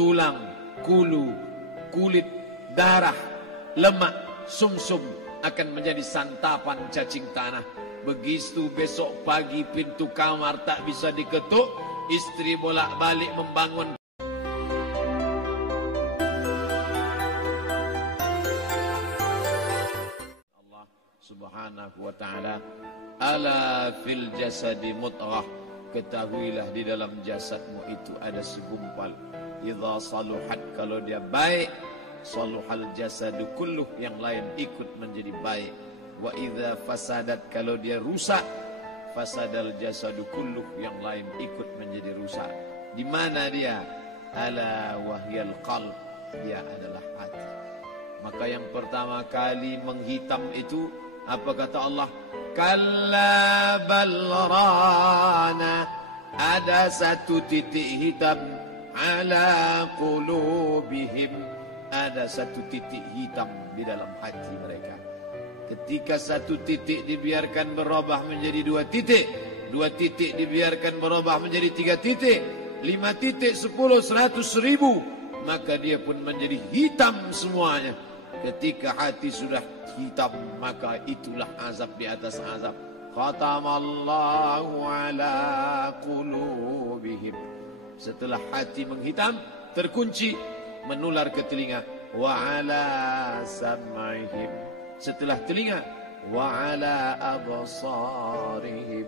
tulang, kulu, kulit, darah, lemak, sumsum akan menjadi santapan cacing tanah. Begitu besok pagi pintu kamar tak bisa diketuk, istri bolak-balik membangun. Allah Subhanahu wa ta'ala, ala fil jasadi mudghah, ketahuilah di dalam jasadmu itu ada segumpal. Idza saluhat, kalau dia baik, saluhal jasadu kulluh, yang lain ikut menjadi baik. Wa idza fasadat, kalau dia rusak, fasadal jasadu kulluh, yang lain ikut menjadi rusak. Di mana dia? Ala wahyal qalb, dia adalah hati. Maka yang pertama kali menghitam itu apa kata Allah? Kalla bal rana, ada satu titik hitam, ala qulubihim, ada satu titik hitam di dalam hati mereka. Ketika satu titik dibiarkan berubah menjadi dua titik dibiarkan berubah menjadi 3 titik, 5 titik, 10, 100, 1000, maka dia pun menjadi hitam semuanya. Ketika hati sudah hitam, maka itulah azab di atas azab. Khatamallahu ala qulubihim. Setelah hati menghitam, terkunci, menular ke telinga. Wa ala sam'ihim. Setelah telinga, wa ala absarihim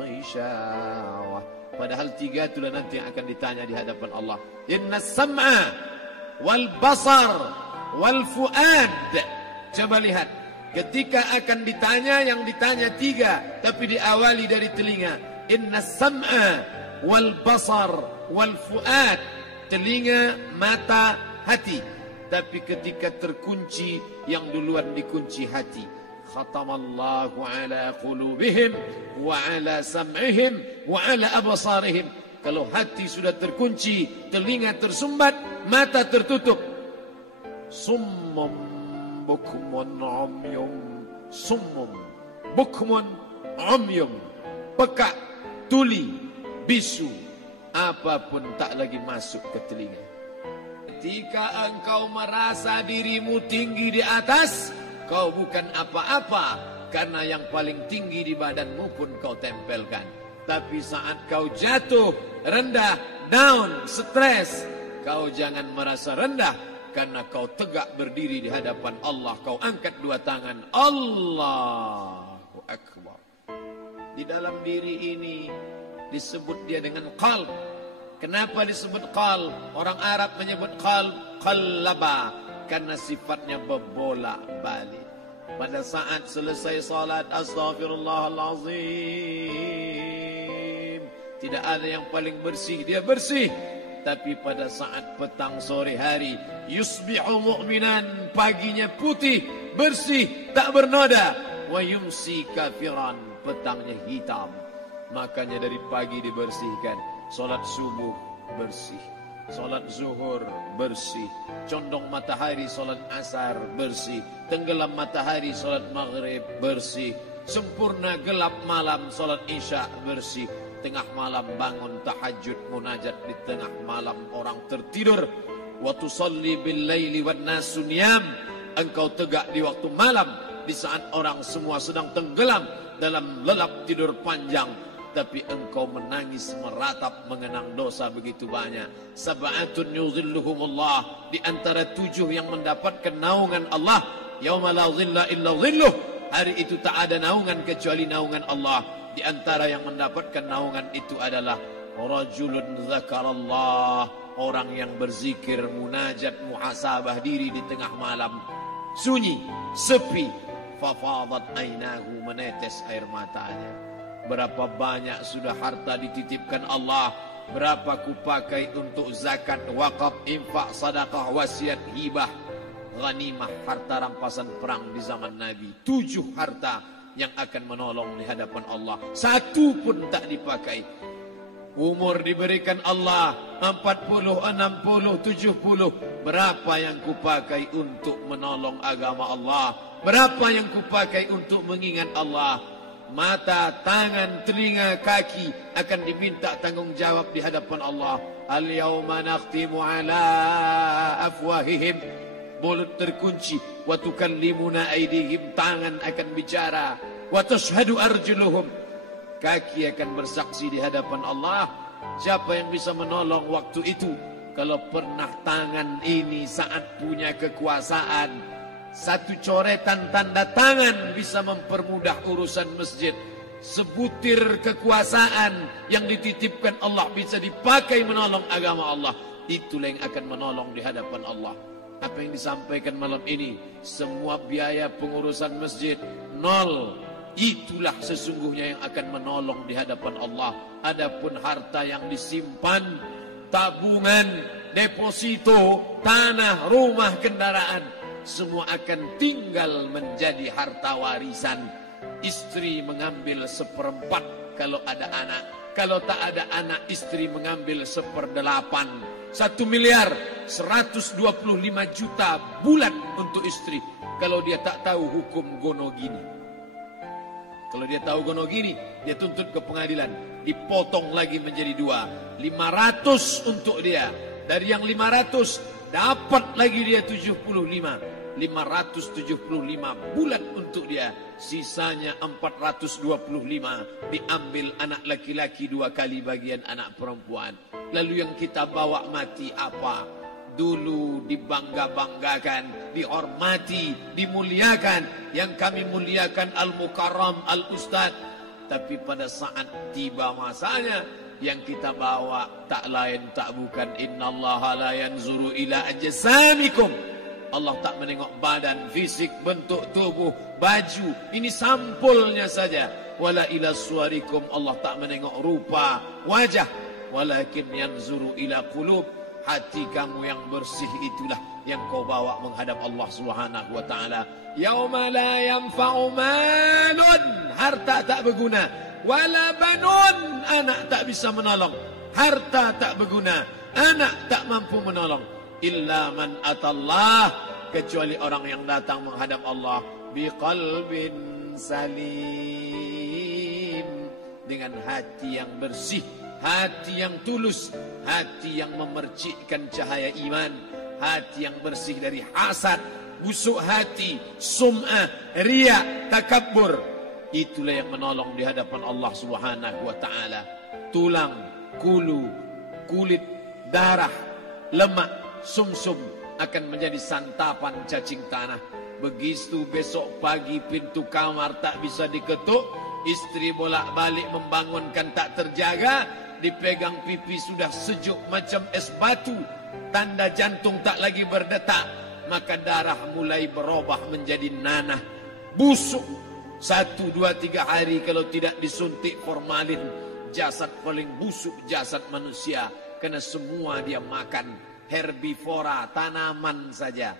ghishawah. Padahal 3 itulah nanti yang akan ditanya di hadapan Allah. Inna sam'a wal basar wal fuad. Coba lihat, ketika akan ditanya, yang ditanya 3, tapi diawali dari telinga. Inna sam'a wal basar wal fuad, telinga, mata, hati. Tapi ketika terkunci, yang duluan dikunci hati. Khatamallahu ala qulubihim wa ala sam'ihim wa ala absarihim. Kalau hati sudah terkunci, telinga tersumbat, mata tertutup. Summum bukmun umyum. Summum bukmun umyum. Pekak, tuli, bisu, apapun tak lagi masuk ke telinga. Ketika engkau merasa dirimu tinggi di atas, kau bukan apa-apa, karena yang paling tinggi di badanmu pun kau tempelkan. Tapi saat kau jatuh, rendah, down, stres, kau jangan merasa rendah, karena kau tegak berdiri di hadapan Allah. Kau angkat 2 tangan, Allahu Akbar. Di dalam diri ini disebut dia dengan qalb. Kenapa disebut qalb? Orang Arab menyebut qalb, qallaba, karena sifatnya berbolak-balik. Pada saat selesai salat, astaghfirullahalazim, tidak ada yang paling bersih, dia bersih. Tapi pada saat petang sore hari, yusbihu mu'minan, paginya putih, bersih, tak bernoda. Wa yumsi kafiran, petangnya hitam. Makanya dari pagi dibersihkan. Salat subuh bersih, salat zuhur bersih, condong matahari salat asar bersih, tenggelam matahari salat maghrib bersih, sempurna gelap malam salat isya bersih, tengah malam bangun tahajud munajat, di tengah malam orang tertidur. Wa tusalli bil laili wan nasu niyam, engkau tegak di waktu malam, di saat orang semua sedang tenggelam dalam lelap tidur panjang. Tapi engkau menangis meratap mengenang dosa begitu banyak. Sab'atun yuzilluhumullah, di antara 7 yang mendapatkan naungan Allah. Yauma la zilla illa zilluh, hari itu tak ada naungan kecuali naungan Allah. Di antara yang mendapatkan naungan itu adalah rajulun zakarallah, orang yang berzikir, munajat, muhasabah diri di tengah malam, sunyi, sepi. Fafadat ainahu, menetes air matanya. Berapa banyak sudah harta dititipkan Allah, berapa kupakai untuk zakat, wakaf, infak, sedekah, wasiat, hibah, ghanimah, harta rampasan perang di zaman Nabi. 7 harta yang akan menolong di hadapan Allah, 1 pun tak dipakai. Umur diberikan Allah 40, 60, 70. Berapa yang kupakai untuk menolong agama Allah? Berapa yang kupakai untuk mengingat Allah? mata, tangan, telinga, kaki akan diminta tanggung jawab di hadapan Allah. Al-yawma nakhtimu ala afwahihim, mulut terkunci, wa tukallimuna aydihim, tangan akan bicara, wa tashhadu arjuluhum, kaki akan bersaksi di hadapan Allah. Siapa yang bisa menolong waktu itu? Kalau pernah tangan ini saat punya kekuasaan, satu coretan tanda tangan bisa mempermudah urusan masjid. Sebutir kekuasaan yang dititipkan Allah bisa dipakai menolong agama Allah. Itulah yang akan menolong di hadapan Allah. Apa yang disampaikan malam ini, semua biaya pengurusan masjid nol. Itulah sesungguhnya yang akan menolong di hadapan Allah. Adapun harta yang disimpan, tabungan, deposito, tanah, rumah, kendaraan, semua akan tinggal menjadi harta warisan. Istri mengambil 1/4 kalau ada anak. Kalau tak ada anak, istri mengambil 1/8. 1 miliar 125 juta bulan untuk istri. Kalau dia tak tahu hukum gonogini. Kalau dia tahu gonogini, dia tuntut ke pengadilan. Dipotong lagi menjadi 2. 500 untuk dia. Dari yang 500, dapat lagi dia 75. 575 bulan untuk dia. Sisanya 425 diambil anak laki-laki 2 kali bagian anak perempuan. Lalu yang kita bawa mati apa? Dulu dibangga-banggakan, dihormati, dimuliakan. Yang kami muliakan Al-Mukarram, Al-Ustad. Tapi pada saat tiba masanya, yang kita bawa tak lain tak bukan innallaha la yanzuru ila ajsamikum. Allah tak menengok badan, fisik, bentuk tubuh, baju. Ini sampulnya saja. Wala ila suwarikum, Allah tak menengok rupa, wajah. Walakin yanzuru ila qulub. Hati kamu yang bersih itulah yang kau bawa menghadap Allah Subhanahu wa taala. Yauma la yanfa'u malun, harta tak berguna. Wala banun, anak tak bisa menolong. Harta tak berguna, anak tak mampu menolong. Illa man atallah, kecuali orang yang datang menghadap Allah biqalbin salim, dengan hati yang bersih, hati yang tulus, hati yang memercikkan cahaya iman, hati yang bersih dari hasad, busuk hati, sum'ah, riya, takabbur. Itulah yang menolong di hadapan Allah Subhanahu wa taala. Tulang, kulu, kulit, darah, lemak, sumsum akan menjadi santapan cacing tanah. Begitu besok pagi pintu kamar tak bisa diketuk, istri bolak-balik membangunkan tak terjaga, dipegang pipi sudah sejuk macam es batu, tanda jantung tak lagi berdetak, maka darah mulai berubah menjadi nanah, busuk. 1, 2, 3 hari kalau tidak disuntik formalin, jasad paling busuk jasad manusia, karena semua dia makan herbivora, tanaman saja.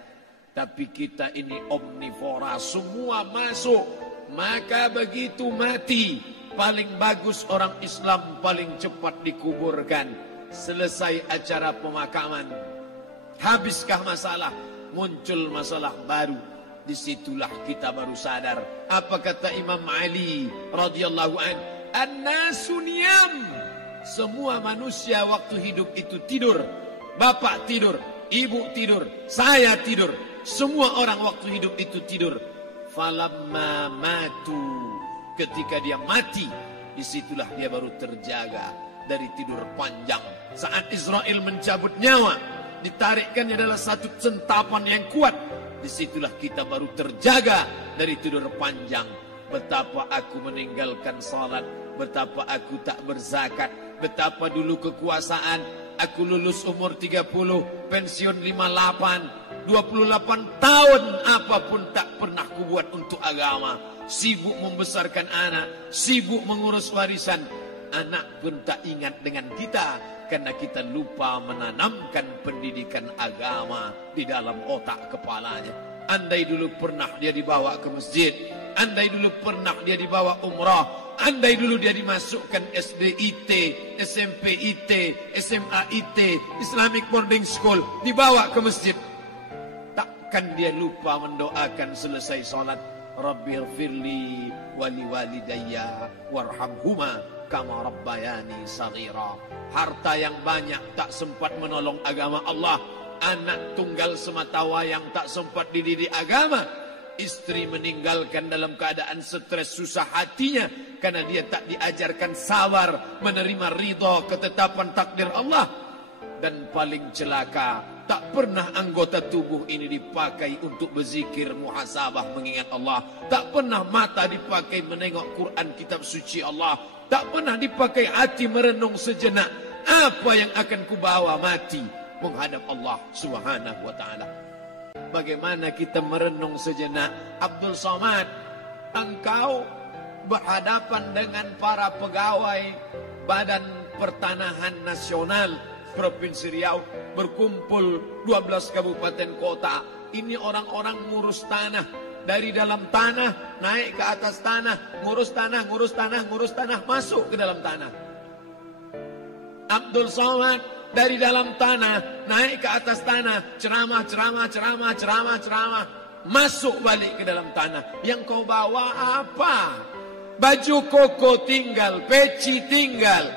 Tapi kita ini omnivora, semua masuk. Maka begitu mati, paling bagus orang Islam paling cepat dikuburkan. Selesai acara pemakaman, habiskah masalah, muncul masalah baru. Disitulah kita baru sadar. Apa kata Imam Ali radhiyallahu anhu? An-nasu niyam. Semua manusia waktu hidup itu tidur. Bapak tidur, ibu tidur, saya tidur. Semua orang waktu hidup itu tidur. Falamma matu, ketika dia mati, disitulah dia baru terjaga dari tidur panjang. Saat Israel mencabut nyawa, ditarikkannya adalah satu centapan yang kuat. Disitulah kita baru terjaga dari tidur panjang. Betapa aku meninggalkan salat, betapa aku tak berzakat, betapa dulu kekuasaan. Aku lulus umur 30, pensiun 58, 28 tahun apapun tak pernah kubuat untuk agama. Sibuk membesarkan anak, sibuk mengurus warisan. Anak pun tak ingat dengan kita karena kita lupa menanamkan pendidikan agama di dalam otak kepalanya. Andai dulu pernah dia dibawa ke masjid, andai dulu pernah dia dibawa umrah, andai dulu dia dimasukkan SD IT, SMP IT, SMA IT, Islamic Boarding School, dibawa ke masjid, takkan dia lupa mendoakan selesai sholat, Rabbighfirli wali walidayya warhamhuma kama rabbayani saghira. Harta yang banyak tak sempat menolong agama Allah. Anak tunggal semata wayang tak sempat dididik agama. Istri meninggalkan dalam keadaan stres susah hatinya karena dia tak diajarkan sabar menerima ridha ketetapan takdir Allah. Dan paling celaka, tak pernah anggota tubuh ini dipakai untuk berzikir, muhasabah, mengingat Allah. Tak pernah mata dipakai menengok Quran, kitab suci Allah. Tak pernah dipakai hati merenung sejenak. Apa yang akan kubawa mati menghadap Allah Subhanahu wa ta'ala. Bagaimana kita merenung sejenak? Abdul Somad, engkau berhadapan dengan para pegawai Badan Pertanahan Nasional Provinsi Riau, berkumpul 12 kabupaten kota. Ini orang-orang ngurus tanah. Dari dalam tanah naik ke atas tanah, ngurus tanah, ngurus tanah, ngurus tanah, masuk ke dalam tanah. Abdul Somad dari dalam tanah naik ke atas tanah, ceramah, ceramah, ceramah, ceramah, ceramah, masuk balik ke dalam tanah. Yang kau bawa apa? Baju koko tinggal, peci tinggal,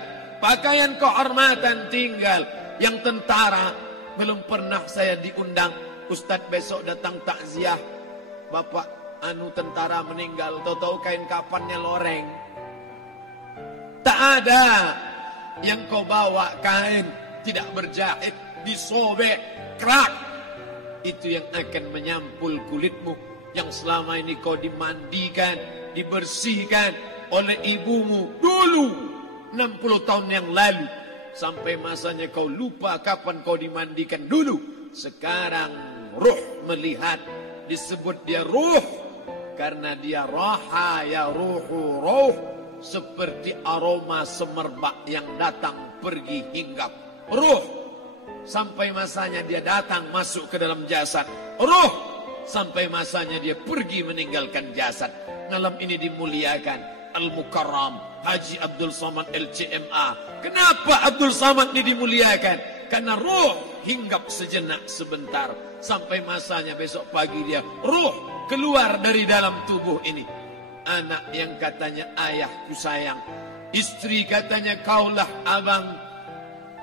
pakaian kehormatan tinggal. Yang tentara belum pernah saya diundang. Ustadz besok datang takziah, bapak tentara meninggal, tahu-tahu kain kafannya loreng. Tak ada. Yang kau bawa kain tidak berjahit, disobek, kerak. Itu yang akan menyampul kulitmu yang selama ini kau dimandikan, dibersihkan oleh ibumu dulu 60 tahun yang lalu. Sampai masanya kau lupa kapan kau dimandikan dulu. Sekarang ruh melihat, disebut dia ruh karena dia raha ya ruhu ruh, seperti aroma semerbak yang datang pergi hinggap. Ruh sampai masanya dia datang masuk ke dalam jasad. Ruh sampai masanya dia pergi meninggalkan jasad. Malam ini dimuliakan Al-Mukarram Haji Abdul Somad LCMA. Kenapa Abdul Somad ini dimuliakan? Karena ruh hinggap sejenak sebentar. Sampai masanya besok pagi dia ruh keluar dari dalam tubuh ini. Anak yang katanya ayahku sayang, istri katanya kaulah abang.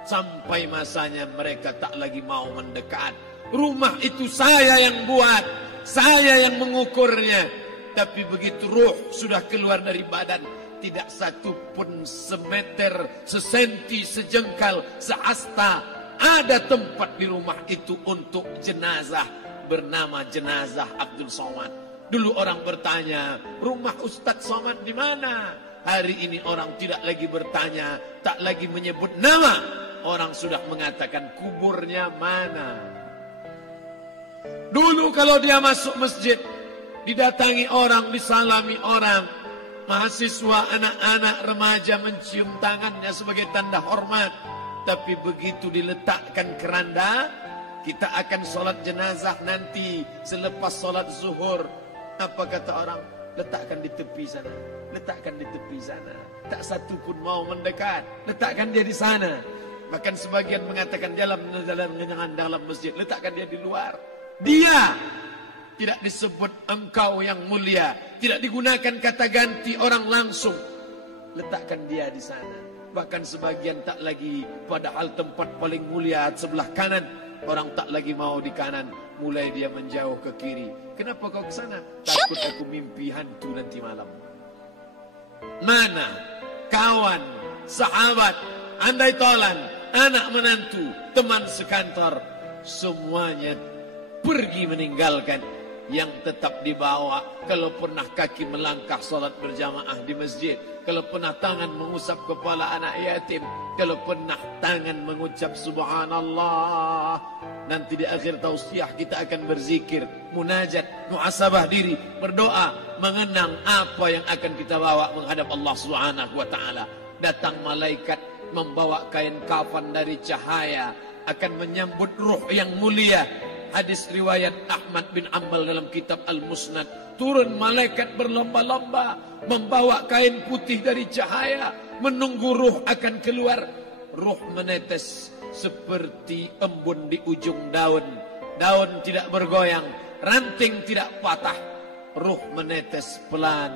Sampai masanya mereka tak lagi mau mendekat. Rumah itu saya yang buat, saya yang mengukurnya. Tapi begitu ruh sudah keluar dari badan, tidak satu pun semeter, sesenti, sejengkal, seasta ada tempat di rumah itu untuk jenazah bernama jenazah Abdul Somad. Dulu orang bertanya, rumah Ustadz Somad di mana? Hari ini orang tidak lagi bertanya, tak lagi menyebut nama. Orang sudah mengatakan kuburnya mana. Dulu kalau dia masuk masjid, didatangi orang, disalami orang. Mahasiswa, anak-anak, remaja mencium tangannya sebagai tanda hormat. Tapi begitu diletakkan keranda, kita akan sholat jenazah nanti selepas sholat zuhur. Apa kata orang? Letakkan di tepi sana, letakkan di tepi sana. Tak satu pun mau mendekat, letakkan dia di sana. Bahkan sebagian mengatakan dalam masjid, letakkan dia di luar. Dia tidak disebut engkau yang mulia, tidak digunakan kata ganti orang langsung. Letakkan dia di sana. Bahkan sebagian tak lagi, padahal tempat paling mulia sebelah kanan, orang tak lagi mau di kanan, mulai dia menjauh ke kiri. Kenapa kau ke sana? Takut aku mimpi hantu nanti malam. Mana kawan, sahabat, andai tolan, anak menantu, teman sekantor, semuanya pergi meninggalkan. Yang tetap dibawa, kalau pernah kaki melangkah salat berjamaah di masjid, kalau pernah tangan mengusap kepala anak yatim, kalau pernah tangan mengucap subhanallah. Nanti di akhir tausiah kita akan berzikir, munajat, muhasabah diri, berdoa, mengenang apa yang akan kita bawa menghadap Allah Subhanahu wa ta'ala. Datang malaikat membawa kain kafan dari cahaya, akan menyambut ruh yang mulia. Hadis riwayat Ahmad bin Ambal dalam kitab Al-Musnad. Turun malaikat berlomba-lomba membawa kain putih dari cahaya, menunggu ruh akan keluar. Ruh menetes seperti embun di ujung daun. Daun tidak bergoyang, ranting tidak patah. ruh menetes pelan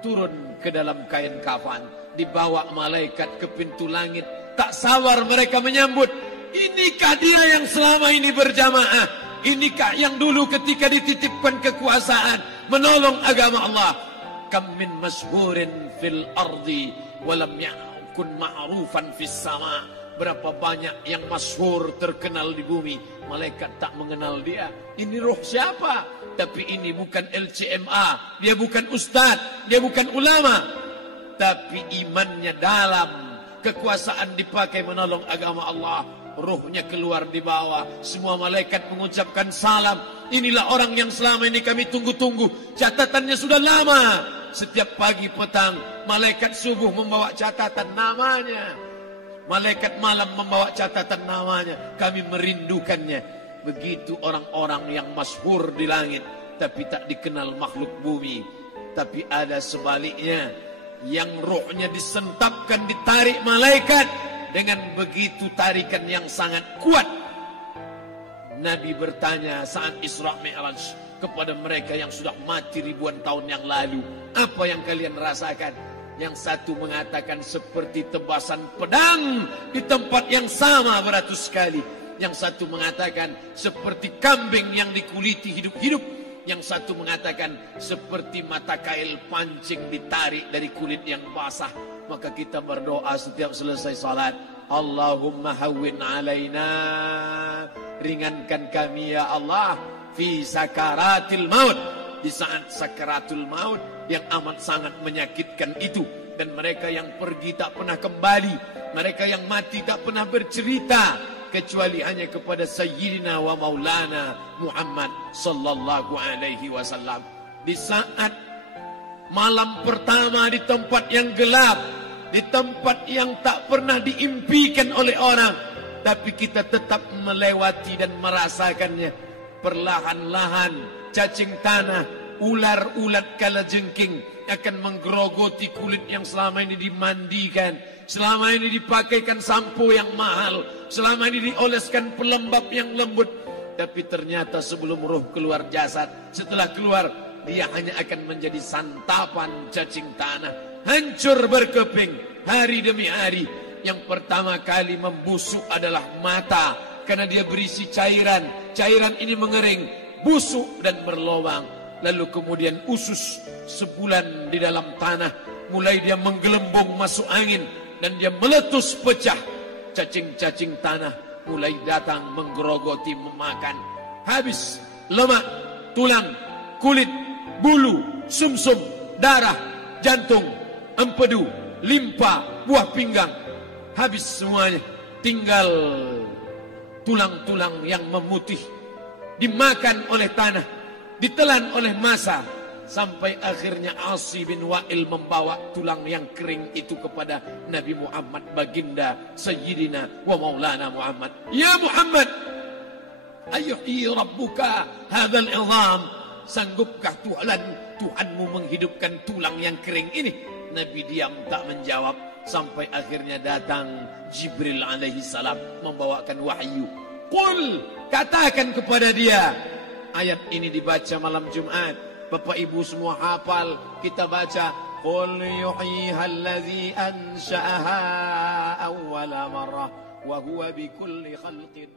turun ke dalam kain kafan, dibawa malaikat ke pintu langit. Tak sabar mereka menyambut. Inikah dia yang selama ini berjamaah? Inikah yang dulu ketika dititipkan kekuasaan menolong agama Allah? Kam min masyhurin fil ardi walam yakun ma'rufan fis sama. Berapa banyak yang masyhur terkenal di bumi, malaikat tak mengenal dia. Ini roh siapa? Tapi ini bukan LCMA, dia bukan ustadz, dia bukan ulama, tapi imannya dalam. Kekuasaan dipakai menolong agama Allah. Ruhnya keluar di bawah. Semua malaikat mengucapkan salam. Inilah orang yang selama ini kami tunggu-tunggu. Catatannya sudah lama. Setiap pagi petang malaikat subuh membawa catatan namanya. Malaikat malam membawa catatan namanya. Kami merindukannya. Begitu orang-orang yang masyhur di langit tapi tak dikenal makhluk bumi. Tapi ada sebaliknya, yang rohnya disentapkan, ditarik malaikat dengan begitu tarikan yang sangat kuat. Nabi bertanya saat Isra Mi'raj kepada mereka yang sudah mati ribuan tahun yang lalu, apa yang kalian rasakan? Yang satu mengatakan seperti tebasan pedang di tempat yang sama beratus kali. Yang satu mengatakan seperti kambing yang dikuliti hidup-hidup. Yang satu mengatakan seperti mata kail pancing ditarik dari kulit yang basah. Maka kita berdoa setiap selesai salat, Allahumma hawwin alaina, ringankan kami ya Allah, fi sakaratil maut, di saat sakaratul maut yang amat sangat menyakitkan itu. Dan mereka yang pergi tak pernah kembali, mereka yang mati tak pernah bercerita, kecuali hanya kepada Sayyidina wa Maulana Muhammad sallallahu alaihi wasallam. Di saat malam pertama di tempat yang gelap, di tempat yang tak pernah diimpikan oleh orang, tapi kita tetap melewati dan merasakannya. Perlahan-lahan cacing tanah, ular-ulat kalajengking akan menggerogoti kulit yang selama ini dimandikan, selama ini dipakaikan sampo yang mahal, selama ini dioleskan pelembab yang lembut. Tapi ternyata sebelum roh keluar jasad, setelah keluar dia hanya akan menjadi santapan cacing tanah, hancur berkeping hari demi hari. Yang pertama kali membusuk adalah mata, karena dia berisi cairan. Cairan ini mengering, busuk dan berlubang. Lalu kemudian usus sebulan di dalam tanah, mulai dia menggelembung masuk angin dan dia meletus pecah. Cacing-cacing tanah mulai datang menggerogoti, memakan. Habis lemak, tulang, kulit, bulu, sumsum, darah, jantung, empedu, limpa, buah pinggang. Habis semuanya, tinggal tulang-tulang yang memutih, dimakan oleh tanah, ditelan oleh massa, sampai akhirnya Asi bin Wa'il membawa tulang yang kering itu kepada Nabi Muhammad, baginda Sayyidina wa Maulana Muhammad. Ya Muhammad, ayuhi rabbuka hadzal izam, sanggupkah Tuhanmu menghidupkan tulang yang kering ini? Nabi diam tak menjawab, sampai akhirnya datang Jibril alaihi salam membawakan wahyu. Qul, katakan kepada dia. Ayat ini dibaca malam Jumat. Bapak Ibu semua hafal, kita baca. Qul yuhyiha allazi ansha'aha awwala marrah wa huwa bikulli khalqin